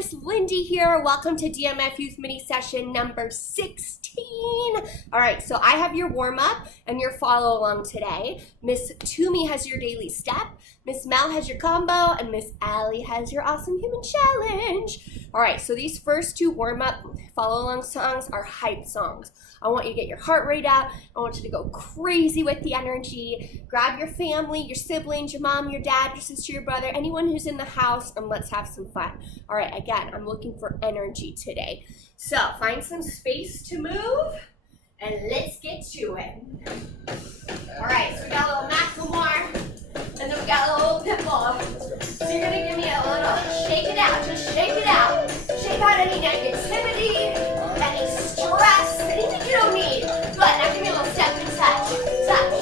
Miss Lindy here. Welcome to DMF Youth Mini Session number 16. All right, so I have your warm-up and your follow-along today. Miss Toomey has your daily step, Miss Mel has your combo, and Miss Allie has your awesome human challenge. All right, so these first two warm-up follow-along songs are hype songs. I want you to get your heart rate up. I want you to go crazy with the energy. Grab your family, your siblings, your mom, your dad, your sister, your brother, anyone who's in the house, and let's have some fun. All right, again, I'm looking for energy today. So find some space to move, and let's get to it. All right, so we got a little Macklemore, and then we got a little Pitbull. So you're gonna give me a little shake it out, just shake it out. Shake out any negativity, any stress, anything you don't need. Good, now give me a little step and touch, touch.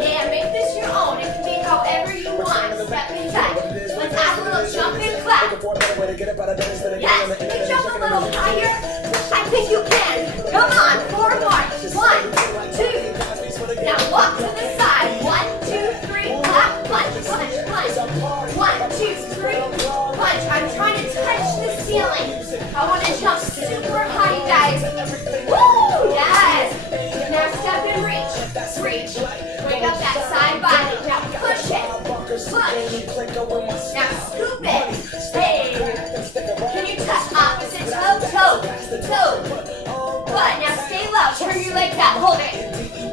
Yeah, make this your own. It can be however you want, step and touch. Let's add a little jump and clap. Yes, can you jump a little higher? I think you can. Come on, 4 more. 1, 2. Now walk to the side. 1, 2, 3, clap, punch, punch, punch. 1, 2, 3, punch. I'm trying to touch the ceiling. I want to jump super high, you guys. Woo! Yes. Now step and reach. Reach. Bring up that side body. Now push it. Push. Now scoop it. Hey. Can you touch opposite toe? Toe. Toe. Good. Now stay low. Turn your legs out. Hold it.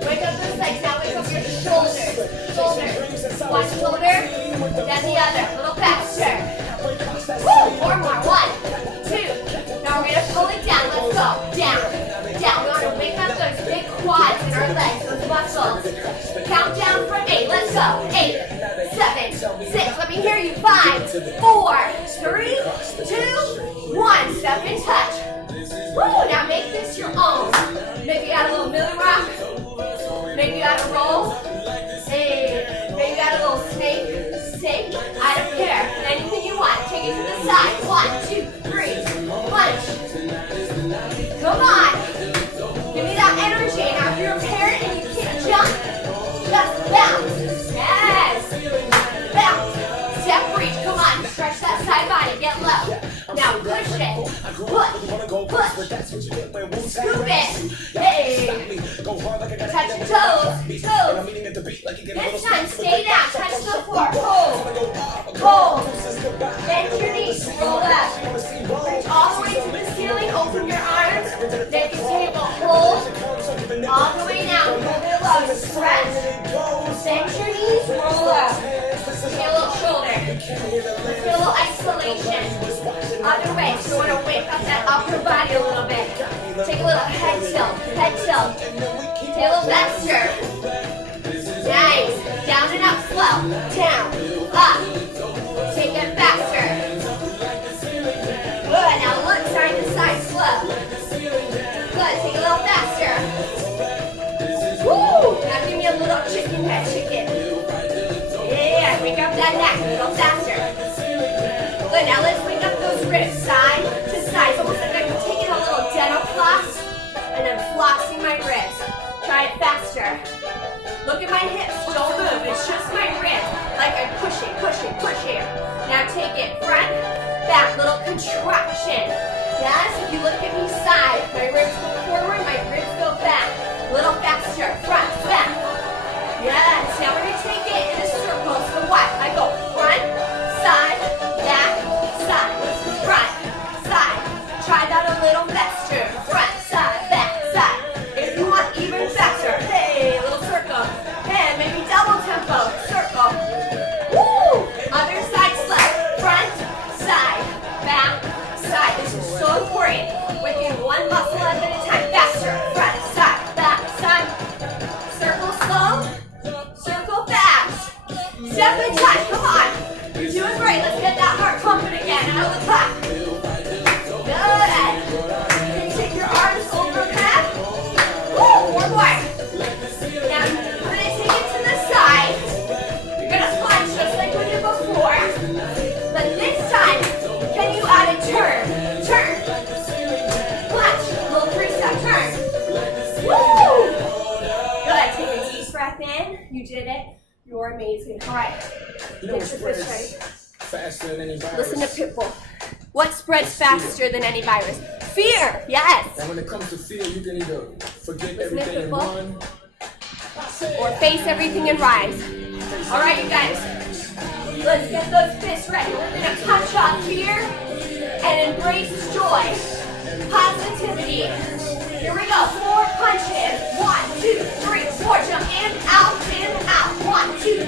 Wake up those legs. Now wake up your shoulders. Shoulders. One shoulder, then the other. A little faster. Woo! 4 more. 1, 2. Now we're gonna pull it down. Let's go. Down. Down. We want to wake up those big quads in our legs, those muscles. Count down from 8. Let's go. 8, 7, 6. Let me hear you. 5, 4, 3, 2, 1. Step and touch. Woo! Now make this your own. Maybe you got a little middle rock. Maybe you got a roll. Hey, maybe you got a little snake. I don't care. Anything you want. Take it to the side. 1, 2, 3. Punch. Come on. Give me that energy. Now if you're a parent and you can't jump, just bounce. Yes. Bounce. Step reach. Come on. Stretch that side body. Get low. Now push it. Push. Scoop it. Hey. Touch your toes. Toes. This time, stay down. Touch the floor. Hold. Hold. Bend your knees. Roll up. Reach all the way to the ceiling. Open your arms. Make a table. Hold. All the way down. Hold it low. Stretch. Bend your knees. Roll up. Feel a little shoulder. Feel a little isolation. Other way. So you want to wake up that upper body a little bit. Take a little head tilt. Head tilt. Take a little faster. Nice. Down and up slow. Down. Up. Take it faster. Good. Now look side to side slow. Good. Take a little faster. Woo! Now give me a little chicken head chicken. Yeah. Wake up that neck. A little faster. Good. Now let's wake up those ribs side to side. It's almost like I'm taking a little dental floss and I'm flossing my ribs. Try it faster. Look at my hips. Don't move. It's just my ribs. Like I'm pushing, pushing, pushing. Now take it front, back, little contraction. Yes, if you look at me side, my ribs go forward, my ribs go back. A little faster. Front, back. Yes. Now we're going to take it in a circle. So what? I go front, side, back, side, front, side. Try that a little faster. Front, side, back, side. If you want even faster, hey, little circle. And maybe double tempo. Circle. Woo! Other side slip. Front, side, back, side. This is so important. Working one muscle at a time. Faster. Front, side, back, side. Circle slow. Circle fast. Step and touch. Come on. You're doing great. Let's get that heart pumping again. Out of the clap. Good. Then take your arms over back. Woo! 4 more. Now we're going to take it to the side. You're going to punch just like we did before. But this time, can you add a turn? Turn. Punch. Little 3-step turn. Woo! Good. Take a deep breath in. You did it. You're amazing. All right. Get your fist ready. Listen to Pitbull. What spreads faster than any virus? Fear, yes. And when it comes to fear, you can either forget everything and run, or face everything and rise. All right, you guys. Let's get those fists ready. We're gonna punch off fear and embrace joy, positivity. Here we go. 4 punches. 1, 2, 3, 4. Jump in, out, in, out. 1, 2,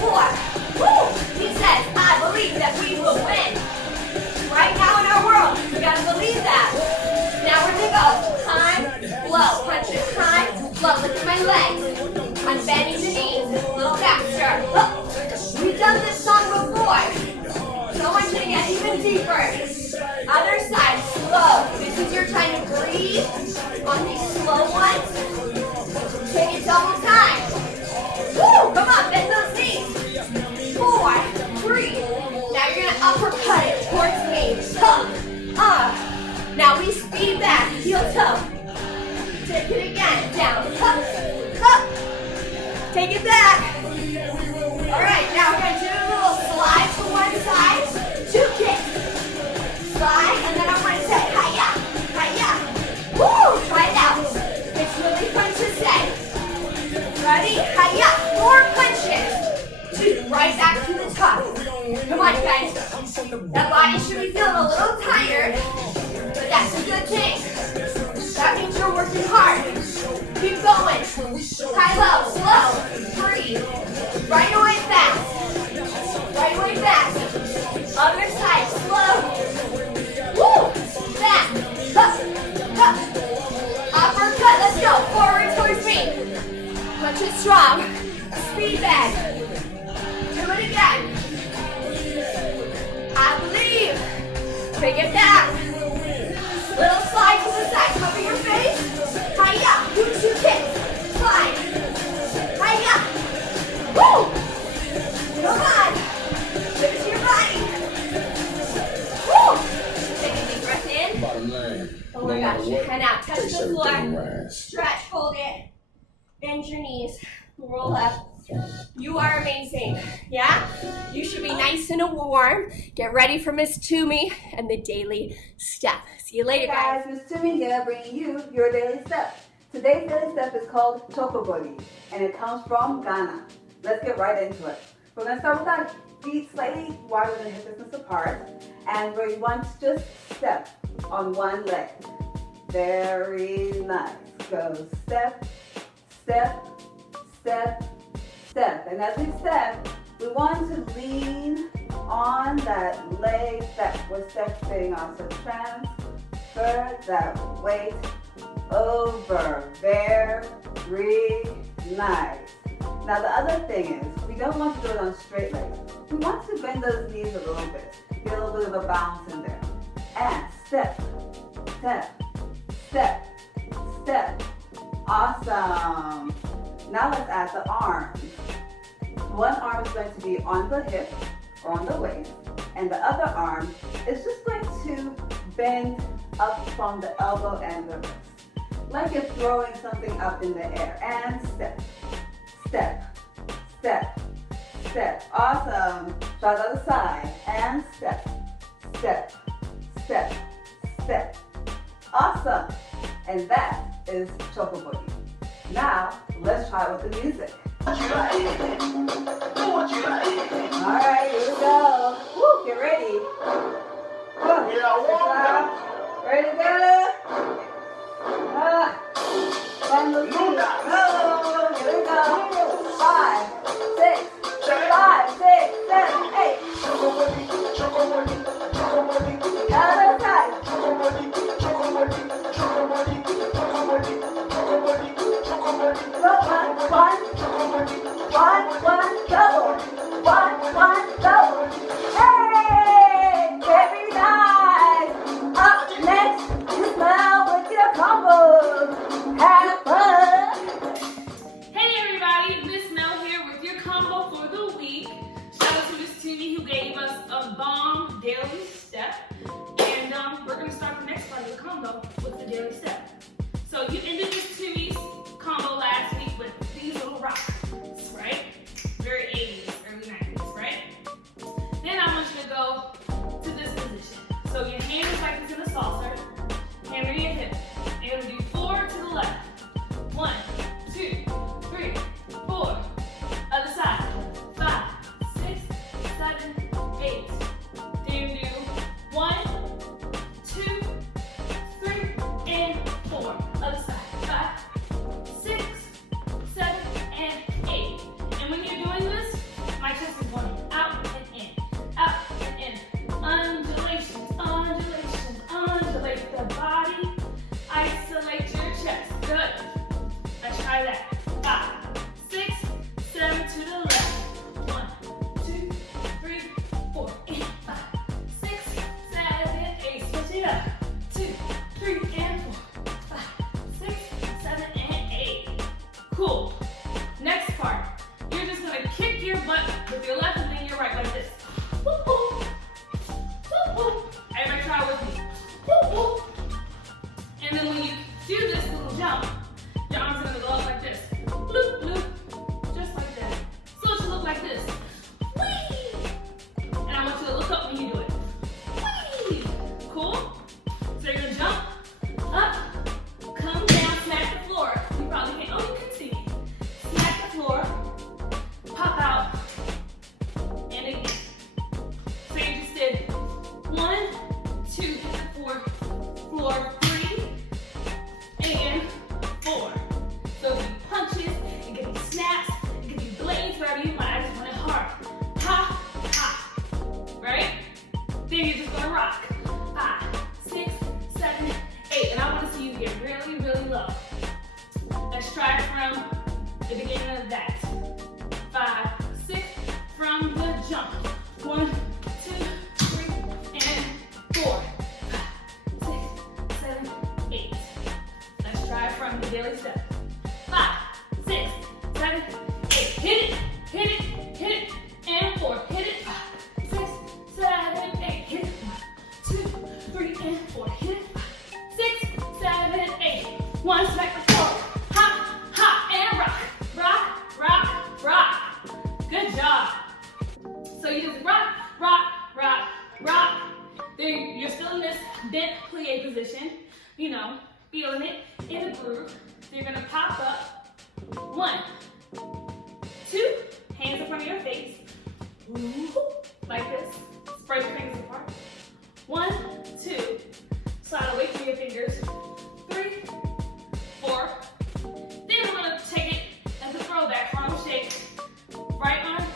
4. Woo! He says, I believe that we will win. Right now in our world, we gotta believe that. Now we're gonna go high, low. Punches high, low. Look at my legs. I'm bending the knees. A little faster. Look. We've done this song before. So I want you to get even deeper. Other side, slow. This is your time to breathe on these slow ones. Take it double time. Woo! Come on, bend those knees. 4, 3. Now you're gonna uppercut it towards me. Now we speed back, heel toe. Take it again, down, up. Take it back. All right, now we're gonna do a little slide to one side, 2 kicks. Slide, and then I'm gonna say, hiya, hiya. Woo, try it out. It's really fun to say. Ready, hiya, 4 punches. 2, right back to the top. Come on, guys. That body should be feeling a little tired, but that's a good thing. That means you're working hard. Keep going. High, low, slow, breathe. Right away fast. Right away fast. Other side, slow. Woo! Back. Up. Up. Uppercut. Let's go. Forward towards me. Punch it strong. Speed back. Do it again. I believe. Bring it back. Little slide to the side. Cover your face. Hiya. Do 2 kicks. Slide. Hiya. Woo! Come on. Give it to your body. Woo! Take a deep breath in. bottom line. Oh my gosh. And out. Touch the floor. Rise. Stretch. Hold it. Bend your knees. Roll up. You are amazing, yeah? You should be nice and warm. Get ready for Miss Toomey and the daily step. See you later, guys. Miss Toomey here bringing you your daily step. Today's daily step is called Chokobody, and it comes from Ghana. Let's get right into it. We're going to start with our feet slightly wide. We're going to hip distance apart, and we want to just step on one leg. Very nice. Go step, step, step, step. And as we step, we want to lean on that leg that we're stepping on. So transfer that weight over. Very nice. Now the other thing is, we don't want to do it on straight legs. We want to bend those knees a little bit. Get a little bit of a bounce in there. And step, step, step, step. Awesome. Now let's add the arms. One arm is going to be on the hip or on the waist, and the other arm is just going to bend up from the elbow and the wrist. Like you're throwing something up in the air. And step, step, step, step. Awesome. Try the other side. And step, step, step, step. Awesome. And that is Chokobody. Now, let's try it with the music. Alright, here we go. Woo, get ready. Ready to go? Bend the feet. Go. Here we go. 5, 6, 5, 6, 7, 8. Other side. One, double. One, double. Hey, very nice. Up next, you smile with your combo. Have fun. Hey everybody, Miss Mel here with your combo for the week. Shout out to Miss Toomey who gave us a bomb daily step. And we're going to start the next part of the combo with the daily step. So you ended Miss Toomey's combo last week with these little rocks, right? Very 80s, early 90s, right? Then I want you to go to this position. So with your left and then your right like this. Whoop, whoop. Whoop, whoop. Everybody try with me. Whoop, whoop. And then when you do this little jump, your arms are gonna go up like this. Bloop, bloop. Just like that. So it should look like this. Whee! And I want you to look up when you do it. Whee! Cool? So you're gonna jump, up, come down, smack the floor. You probably can't, oh, you can see me. Smack the floor, pop out, and again. So you just did 1, 2, hit the floor, 3, and 4. So it can be punches, it can be snaps, it can be blades, wherever you want. I just want it hard. Ha, ha. Right? Then you're just gonna rock. 5, 6, 7, 8. And I want to see you get really, really low. Let's try it from the beginning of that. 5, 6, from the jump. 1, 2, 3, and 4. 5, 6, 7, 8. Let's try it from the daily step. 5, 6, 7, 8. Hit it, hit it, hit it, and 4. Hit it. 5, 6, 7, 8. Hit it. 1, 2, 3, and 4. Hit it. 6, 7, 8. 1, smack the floor. Hop, hop, and rock. Rock, rock, rock. Good job. So you just rock, rock, rock, rock. Then you're still in this bent plie position. You know, feeling it in the groove. So you're gonna pop up. 1, 2, hands in front of your face. Like this. Spread your fingers apart. 1, 2, slide away from your fingers. 3, 4. Then we're gonna take it as a throwback, Harlem shake. Right arm,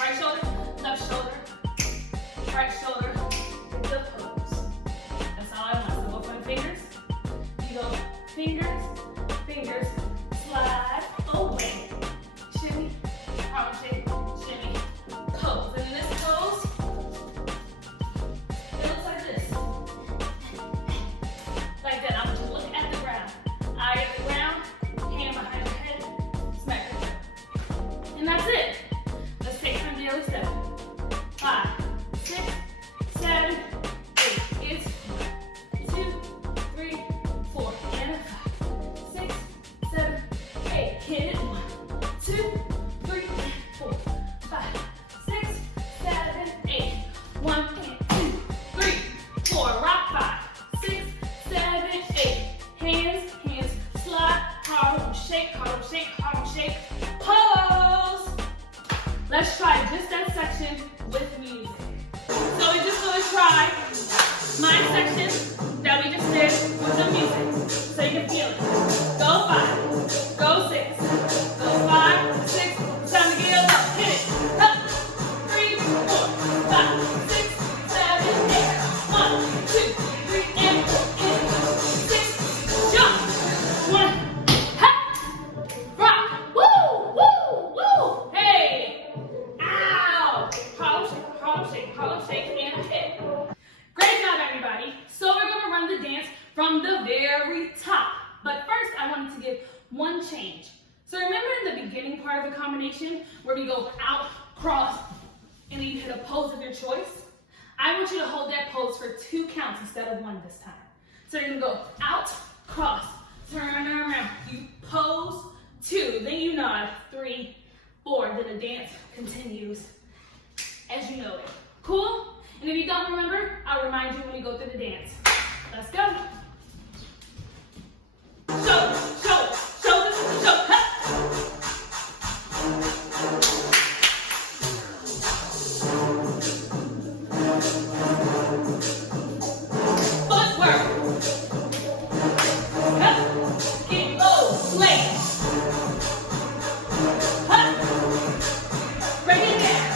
right shoulder, left shoulder, right shoulder, with the pose. That's all I want. So go for the fingers. You go fingers, fingers, slide away. Shimmy, Harlem shake, shimmy, pose. And in this pose, it looks like this. Like that. I want you to look at the ground. Eye at the ground, hand behind your head, smack your foot. And that's it. Let's take some daily step. 5, 6, 7, 8. It's 1, 2, 3, 4, and 5, 6, 7, 8. Hit it. 1, 2, 3, 4, 5, 6, 7, 8. 1, 2, 3, 4. Rock. 5, 6, 7, 8. Hands, hands, slide, Harlem shake, Harlem shake, Harlem shake. Pose. Let's try just that section with music. So we're just gonna try my section that we just did with the music, so you can feel it. Go 5, go 6, go 5, 6. It's time to get up. Hit it. Up. 3, 4, 5, 6, 7, 8. 1, 2, 3, and 4. Hit it. 6. Jump. 1. Ha. Rock. Woo, woo, woo. Hey. Ow. Harlem shake, and hit. Great job, everybody. So we're gonna run the dance from the very top. But first, I wanted to give one change. So remember in the beginning part of the combination where we go out, cross, and then you hit a pose of your choice? I want you to hold that pose for 2 counts instead of 1 this time. So you're gonna go out, cross, turn around. You pose 2, then you nod 3, 4. Then the dance continues as you know it. Cool? And if you don't remember, I'll remind you when we go through the dance. Let's go. Shoulder, shoulder, shoulder, shoulder. Ha. Footwork. Ha. Get low, legs. Ha. Bring it down.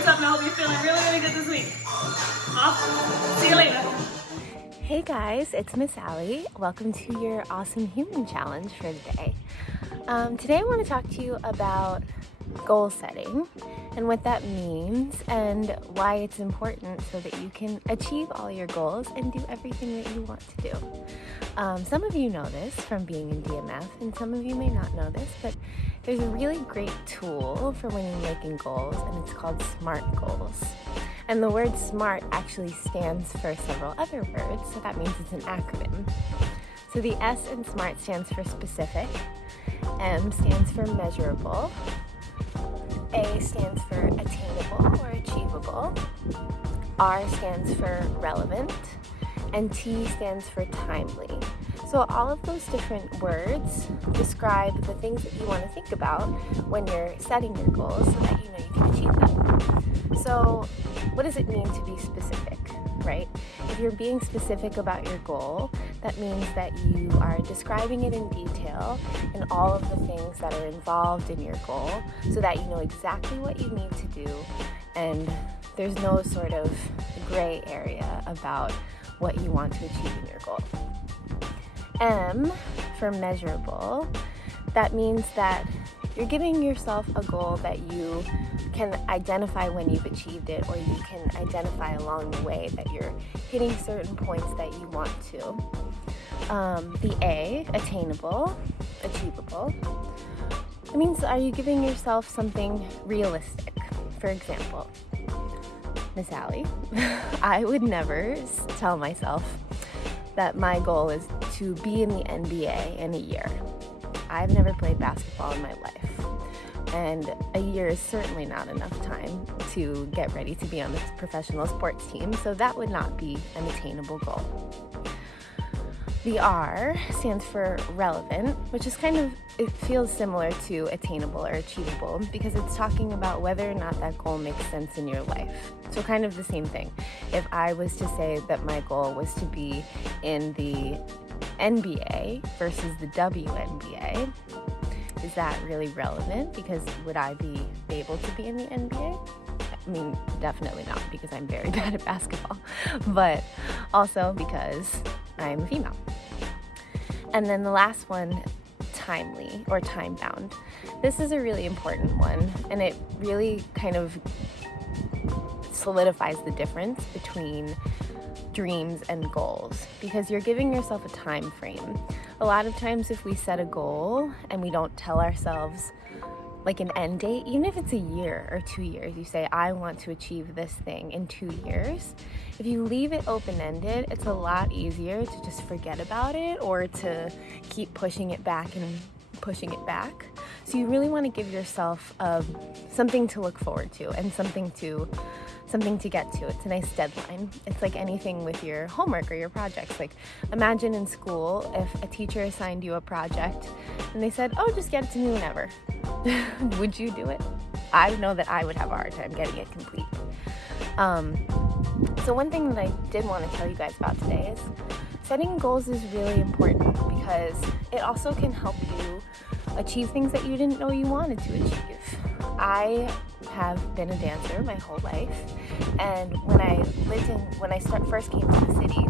What's up, and I hope you're feeling really, really good this week. Awesome. See you later. Hey guys, it's Miss Allie. Welcome to your Awesome Human Challenge for the day. Today I want to talk to you about goal setting and what that means and why it's important so that you can achieve all your goals and do everything that you want to do. Some of you know this from being in DMF, and some of you may not know this, but there's a really great tool for when you're making goals, and it's called SMART goals. And the word SMART actually stands for several other words, so that means it's an acronym. So the S in SMART stands for specific, M stands for measurable, A stands for attainable or achievable, R stands for relevant, and T stands for timely. So all of those different words describe the things that you want to think about when you're setting your goals so that you know you can achieve them. So what does it mean to be specific, right? If you're being specific about your goal, that means that you are describing it in detail and all of the things that are involved in your goal so that you know exactly what you need to do and there's no sort of gray area about what you want to achieve in your goal. M for measurable, that means that you're giving yourself a goal that you can identify when you've achieved it, or you can identify along the way that you're hitting certain points that you want to. The A, attainable, achievable. It means, are you giving yourself something realistic? For example, Miss Allie, I would never tell myself that my goal is to be in the NBA in a year. I've never played basketball in my life, and a year is certainly not enough time to get ready to be on a professional sports team, so that would not be an attainable goal. The R stands for relevant, which is it feels similar to attainable or achievable because it's talking about whether or not that goal makes sense in your life. So kind of the same thing. If I was to say that my goal was to be in the NBA versus the WNBA, is that really relevant? Because would I be able to be in the NBA? I mean, definitely not, because I'm very bad at basketball, but also because I'm a female. And then the last one, timely or time bound. This is a really important one, and it really kind of solidifies the difference between dreams and goals, because you're giving yourself a time frame. A lot of times if we set a goal and we don't tell ourselves like an end date, even if it's a year or 2 years, you say, I want to achieve this thing in 2 years. If you leave it open-ended, it's a lot easier to just forget about it or to keep pushing it back and pushing it back. So you really want to give yourself something to look forward to and something to get to. It's a nice deadline. It's like anything with your homework or your projects. Like imagine in school if a teacher assigned you a project and they said, oh, just get it to me whenever. Would you do it? I know that I would have a hard time getting it complete. So one thing that I did want to tell you guys about today is setting goals is really important because it also can help you achieve things that you didn't know you wanted to achieve. I have been a dancer my whole life, and when I first came to the city,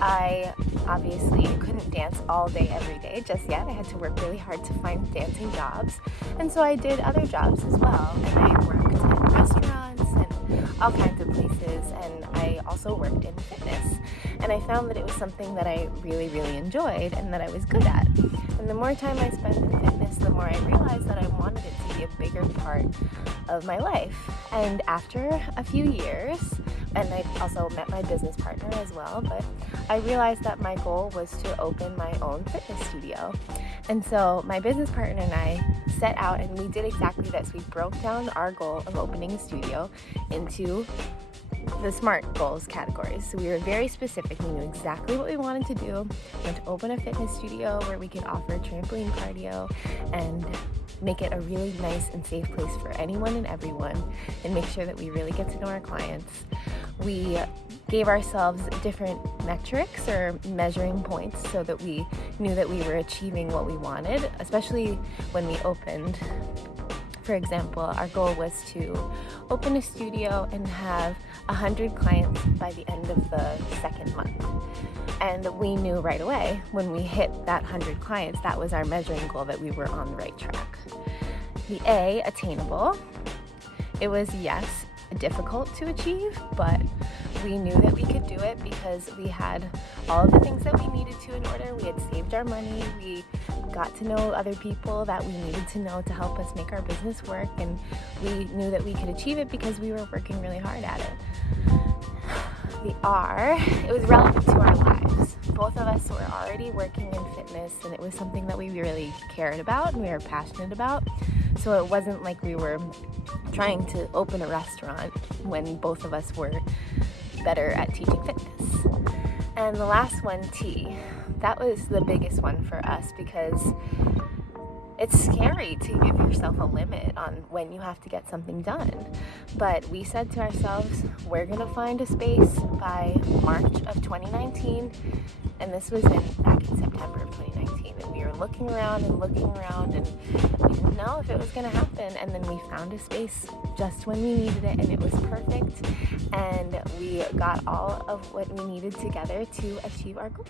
I obviously couldn't dance all day every day just yet. I had to work really hard to find dancing jobs, and so I did other jobs as well, and I worked in restaurants and all kinds of places, and I also worked in fitness, and I found that it was something that I really, really enjoyed and that I was good at. And the more time I spent in fitness, the more I realized that I wanted it to be a bigger part of my life. And after a few years, and I also met my business partner as well, but I realized that my goal was to open my own fitness studio. And so my business partner and I set out and we did exactly this. We broke down our goal of opening a studio into the SMART goals categories. So we were very specific. We knew exactly what we wanted to do. We wanted to open a fitness studio where we could offer trampoline cardio and make it a really nice and safe place for anyone and everyone, and make sure that we really get to know our clients. We gave ourselves different metrics or measuring points so that we knew that we were achieving what we wanted, especially when we opened. For example, our goal was to open a studio and have 100 clients by the end of the second month. And we knew right away when we hit that 100 clients, that was our measuring goal, that we were on the right track. The A, attainable. It was, yes, difficult to achieve, but we knew that we could do it because we had all of the things that we needed to in order. We had saved our money. We got to know other people that we needed to know to help us make our business work, and we knew that we could achieve it because we were working really hard at it. The R, it was relevant to our lives. Both of us were already working in fitness, and it was something that we really cared about and we were passionate about. So it wasn't like we were trying to open a restaurant when both of us were better at teaching fitness. And the last one, T, that was the biggest one for us because it's scary to give yourself a limit on when you have to get something done. But we said to ourselves, we're gonna find a space by March of 2019, and this was back in September of 2019, and we were looking around and we didn't know if it was gonna happen, and then we found a space just when we needed it, and it was perfect, and we got all of what we needed together to achieve our goal.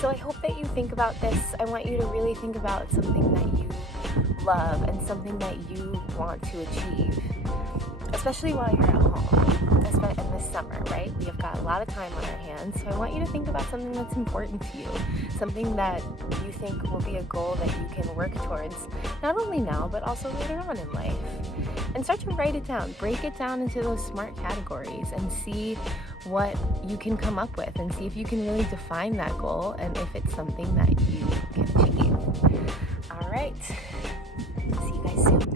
So I hope that you think about this. I want you to really think about something that you love and something that you want to achieve, especially while you're at home, in this summer, right? We have got a lot of time on our hands, so I want you to think about something that's important to you, something that you think will be a goal that you can work towards, not only now, but also later on in life. And start to write it down, break it down into those SMART categories and see what you can come up with, and see if you can really define that goal and if it's something that you can achieve. All right, see you guys soon.